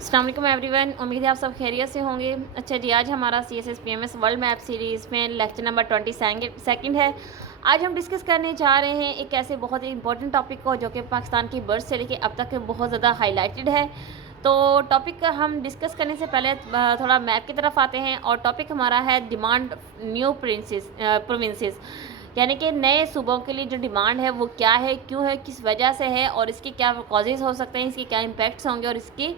अस्सलाम वालेकुम एवरीवन, उम्मीद है आप सब खैरियत से होंगे। अच्छा जी, आज हमारा CSS PMS world map series में लेक्चर नंबर 22 है। आज हम डिस्कस करने जा रहे हैं एक ऐसे बहुत ही इंपॉर्टेंट टॉपिक को जो कि पाकिस्तान की बर्थ से लेके अब तक बहुत ज़्यादा हाईलाइटेड है। तो टॉपिक का हम डिस्कस करने से पहले थोड़ा मैप की तरफ आते हैं और टॉपिक हमारा है डिमांड न्यू प्रोविंसेस, यानी कि नए सूबों के लिए जो डिमांड है वो क्या है, क्यों है, किस वजह से है और इसके क्या कॉजेज़ हो सकते हैं, इसके क्या इम्पैक्ट्स होंगे और इसकी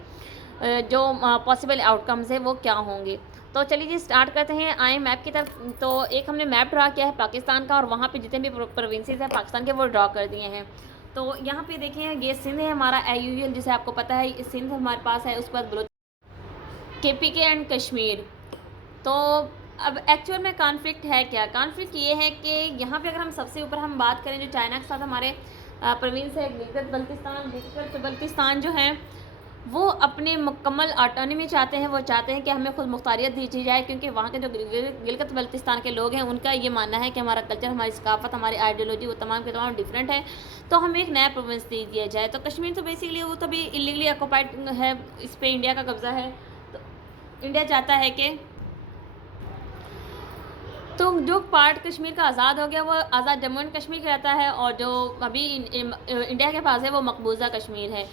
जो पॉसिबल आउटकम्स है वो क्या होंगे। तो चलिए जी स्टार्ट करते हैं, आए मैप की तरफ। तो एक हमने मैप ड्रा किया है पाकिस्तान का और वहाँ पे जितने भी प्रोविंसेस हैं पाकिस्तान के वो ड्रा कर दिए हैं। तो यहाँ पे देखें, ये सिंध है हमारा AUL, जिसे आपको पता है सिंध हमारे पास है, उसके बाद KPK एंड कश्मीर। तो अब एक्चुअल में कॉन्फ्लिक्ट है क्या? कॉन्फ्लिक्ट ये है कि यहाँ पे अगर हम सबसे ऊपर हम बात करें, जो चाइना के साथ हमारे प्रोविंस है गिलगित बल्तिस्तान जो है वो अपने मुकम्मल ऑटोनॉमी चाहते हैं। वो चाहते हैं कि हमें खुद मुख्तारियत दी जाए, क्योंकि वहाँ के जो गिलगित बल्तिस्तान के लोग हैं उनका ये मानना है कि हमारा कल्चर, हमारी सकाफत, हमारी आइडियोलॉजी वो तमाम के तमाम डिफरेंट है, तो हमें एक नया प्रोविंस दे दिया जाए। तो कश्मीर तो बेसिकली वो तो भी इलीगली ऑक्यूपाइड है, इस पर इंडिया का कब्ज़ा है। तो इंडिया चाहता है कि तो जो पार्ट कश्मीर का आज़ाद हो गया वो आज़ाद जम्मू एंड कश्मीर रहता है, और जो अभी इंडिया के पास है वो मकबूजा कश्मीर है।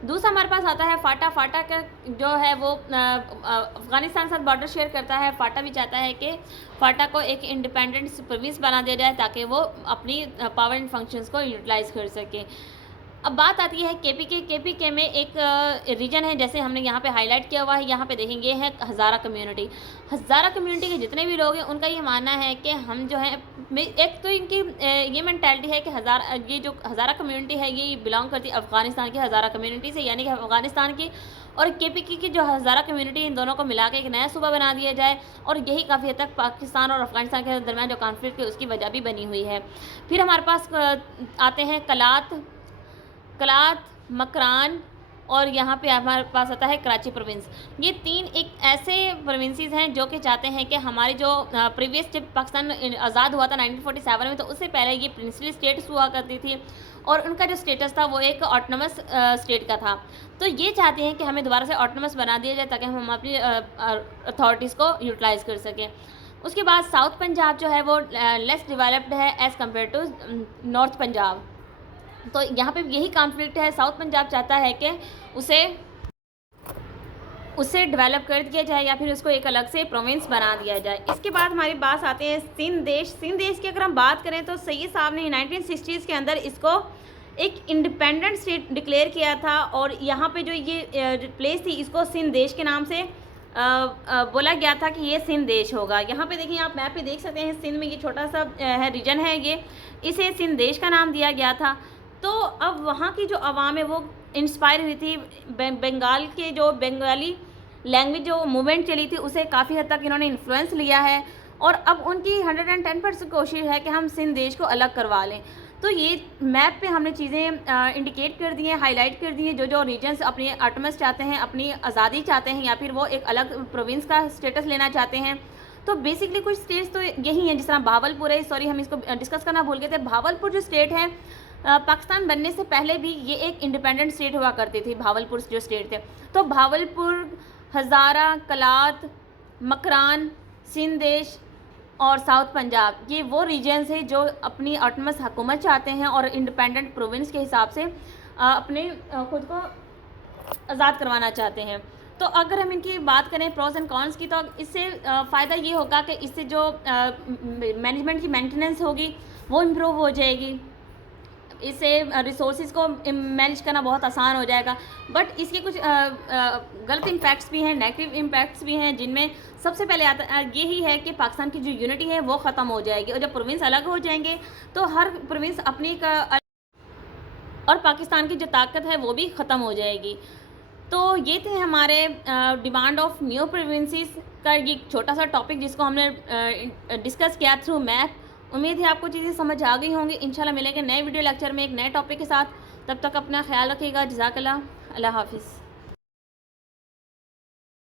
दूसरा हमारे पास आता है फाटा। फाटा का जो है वो अफ़गानिस्तान के साथ बॉर्डर शेयर करता है। फाटा भी चाहता है कि फाटा को एक इंडिपेंडेंट प्रोविंस बना दिया जाए ताकि वो अपनी पावर एंड फंक्शंस को यूटिलाइज़ कर सके। अब बात आती है KPK में एक रीजन है, जैसे हमने यहाँ पे हाईलाइट किया हुआ है, यहाँ पे देखेंगे है हज़ारा कम्युनिटी। हज़ारा कम्युनिटी के जितने भी लोग हैं उनका ये मानना है कि हम जो है, एक तो इनकी ये मैंटेलिटी है कि ये जो हज़ारा कम्युनिटी है ये बिलोंग करती है अफ़गानिस्तान की हज़ारा कम्युनिटी से, यानी कि अफ़गानिस्तान की और KPK की जो हज़ारा कम्युनिटी, इन दोनों को मिला के एक नया सूबा बना दिया जाए। और यही काफ़ी हद तक पाकिस्तान और अफ़गानिस्तान के दरमियान जो कॉन्फ्लिक्ट है उसकी वजह भी बनी हुई है। फिर हमारे पास आते हैं कलात, मकरान, और यहाँ पे हमारे पास आता है कराची प्रोविंस। ये तीन एक ऐसे प्रोविंसेस हैं जो कि चाहते हैं कि हमारी जो प्रीवियस जब पाकिस्तान आज़ाद हुआ था 1947 में, तो उससे पहले ये प्रिंसली स्टेट्स हुआ करती थी और उनका जो स्टेटस था वो एक ऑटोनमस स्टेट का था। तो ये चाहते हैं कि हमें दोबारा से ऑटोनमस बना दिया जाए ताकि हम अपनी अथॉरिटीज़ को यूटिलाइज़ कर सकें। उसके बाद साउथ पंजाब जो है वो लेस डेवलप्ड है as compare to north Punjab. तो यहाँ पे यही कॉन्फ्लिक्ट है। साउथ पंजाब चाहता है कि उसे डेवलप कर दिया जाए या फिर उसको एक अलग से प्रोविंस बना दिया जाए। इसके बाद हमारी बात आते हैं सिंध देश की अगर हम बात करें तो सैयद साहब ने 1960s के अंदर इसको एक इंडिपेंडेंट स्टेट डिक्लेयर किया था, और यहाँ पे जो ये प्लेस थी इसको सिंध देश के नाम से बोला गया था कि ये सिंध देश होगा। यहाँ पे देखिए, आप मैप पे देख सकते हैं, सिंध में ये छोटा सा है रीजन है, ये इसे सिंध देश का नाम दिया गया था। तो अब वहाँ की जो आवाम है वो इंस्पायर हुई थी बंगाल के जो बंगाली लैंग्वेज जो मूवमेंट चली थी उसे काफ़ी हद तक इन्होंने इन्फ्लुएंस लिया है, और अब उनकी 110% कोशिश है कि हम सिंध देश को अलग करवा लें। तो ये मैप पे हमने चीज़ें इंडिकेट कर दी हैं, हाईलाइट कर दी हैं, जो जो रीजन्स अपनी ऑटोनॉमस चाहते हैं, अपनी आज़ादी चाहते हैं, या फिर वो एक अलग प्रोविंस का स्टेटस लेना चाहते हैं। तो बेसिकली कुछ स्टेट्स तो यही हैं, जिस तरह भावलपुर है, सॉरी हम इसको डिस्कस करना भूल गए थे। भावलपुर जो स्टेट है, पाकिस्तान बनने से पहले भी ये एक इंडिपेंडेंट स्टेट हुआ करती थी, भावलपुर जो स्टेट थे। तो भावलपुर, हज़ारा, कलात, मकरान, सिंध देश और साउथ पंजाब, ये वो रीजन्स हैं जो अपनी ऑटोनमस हुकूमत चाहते हैं और इंडिपेंडेंट प्रोविंस के हिसाब से अपने खुद को आज़ाद करवाना चाहते हैं। तो अगर हम इनकी बात करें प्रोज एंड कॉन्स की, तो इससे फ़ायदा ये होगा कि इससे जो मैनेजमेंट की मेंटेनेंस होगी वो इम्प्रूव हो जाएगी, इससे रिसोर्सेज को मैनेज करना बहुत आसान हो जाएगा। बट इसके कुछ गलत इम्पैक्ट्स भी हैं, नेगेटिव इम्पैक्ट्स भी हैं, जिनमें सबसे पहले आता यही है कि पाकिस्तान की जो यूनिटी है वो ख़त्म हो जाएगी, और जब प्रोविंस अलग हो जाएंगे तो हर प्रोविंस अपनी का, और पाकिस्तान की जो ताकत है वो भी ख़त्म हो जाएगी। तो ये थे हमारे डिमांड ऑफ न्यू प्रोविंसेस का ये छोटा सा टॉपिक जिसको हमने डिस्कस किया थ्रू मैप। उम्मीद है आपको चीज़ें समझ आ गई होंगी। इंशाल्लाह मिलेंगे नए वीडियो लेक्चर में एक नए टॉपिक के साथ। तब तक अपना ख्याल रखिएगा। जज़ाकल्लाह, अल्लाह हाफिज़।